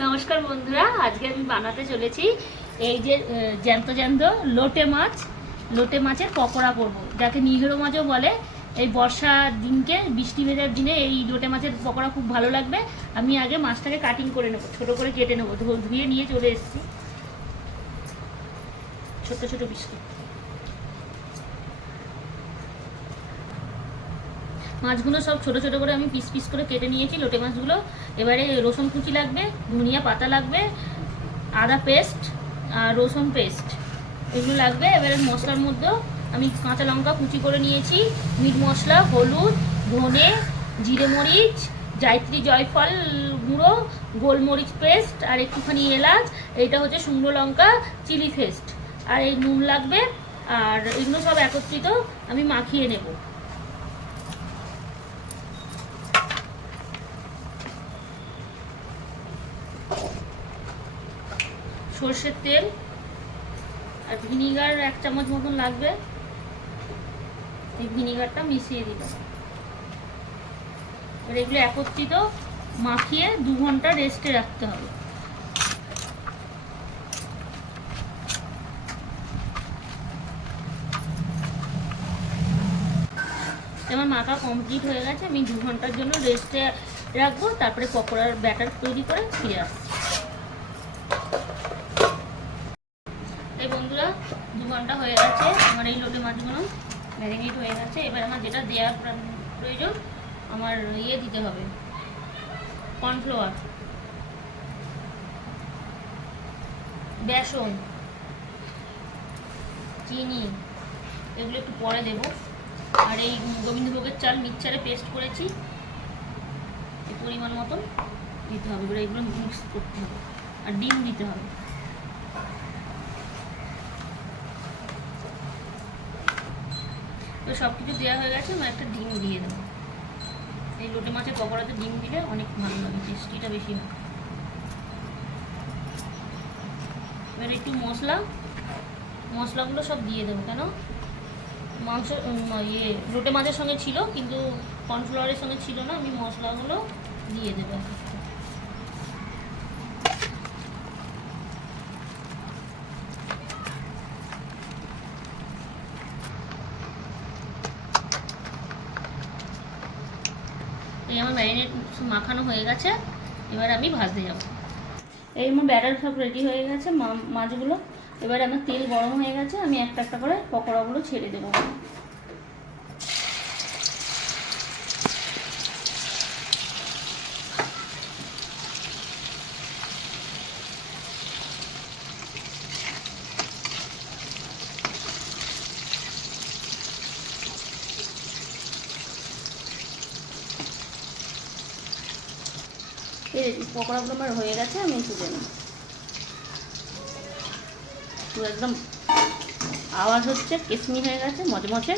নমস্কার বন্ধুরা, আজকে আমি বানাতে চলেছি এই যে জ্যান্ত জ্যান্ত লোটে মাছ, লোটে মাছের পকোড়া করব। যাকে নিহেরো মাছও বলে, এই বর্ষার দিনকে, বৃষ্টি ভেজার দিনে এই লোটে মাছের পকোড়া খুব ভালো লাগবে। আমি আগে মাছটাকে কাটিং করে নেব, ছোট করে কেটে নেব, ধুয়ে নিয়ে চলে এসেছি। ছোট ছোট বিস্কুট মাছগুলো সব ছোট ছোট করে আমি পিস পিস করে কেটে নিয়েছি, লোটে মাছগুলো। এবারে রসুন কুচি লাগবে, ধনিয়া পাতা লাগবে, আদা পেস্ট আর রসুন পেস্ট এগুলো লাগবে। এবারে মশলার মধ্যেও আমি কাঁচা লঙ্কা কুচি করে নিয়েছি, মিট মশলা, হলুদ, ধনে, জিরে মরিচ, জায়ত্রী জয়ফল গুঁড়ো, গোলমরিচ পেস্ট আর একটুখানি এলাচ। এইটা হচ্ছে শুকনো লঙ্কা, চিলি পেস্ট। আর এই নুন লাগবে আর এগুলো সব একত্রিত আমি মাখিয়ে নেব। সর্ষের তেল আর ভিনিগার এক চামচ মতন লাগবে। এই ভিনিগারটা মিশিয়ে দিতে এবার এগুলো একত্রিত মাখিয়ে দু ঘণ্টা রেস্টে রাখতে হবে। আমার মাখা কমপ্লিট হয়ে গেছে। আমি দু ঘণ্টার জন্য রেস্টে রাখব। তারপরে পকোড়ার ব্যাটার তৈরি করে ফিরে আসছি। এই বন্ধুরা, দু ঘণ্টা হয়ে গেছে, আমার এই লোটে মাছগুলো ম্যারিনেট হয়ে গেছে। এবার আমার যেটা দেওয়ার প্রয়োজন, আমার ইয়ে দিতে হবে কর্নফ্লাওয়ার বেসন, চিনি, এগুলো একটু পরে দেব। আর এই গোবিন্দভোগের চাল মিক্সচারে পেস্ট করেছি পরিমাণ মতন দিতে হবে এগুলো মিক্স করতে হবে, আর ডিম দিতে হবে। তো সব কিছু দেওয়া হয়ে গেছে আমি একটা ডিম দিয়ে দেবো। এই লোটে মাছের পকোড়াতে ডিম দিলে অনেক ভালো লাগে, টেস্টিটা বেশি হয়। এবার একটু মশলা, মশলাগুলো সব দিয়ে দেবো, কেন? মাংস ইয়ে লোটে মাছের সঙ্গে ছিল, কিন্তু কর্নফ্লাওয়ারের সঙ্গে ছিল না, আমি মশলাগুলো দিয়ে দেবো। আমার ম্যারিনেট মাখানো হয়ে গেছে, এবার আমি ভাজতে যাব। এই আমার ব্যাটার সব রেডি হয়ে গেছে মাছগুলো। এবার আমার তেল গরম হয়ে গেছে, আমি একটা একটা করে পকোড়াগুলো ছেড়ে দেবো। এই পকোড়াগুলো আমার হয়ে গেছে, আমি তুলে নিই একদম আওয়াজ হচ্ছে কেসমি হয়ে গেছে মজমচে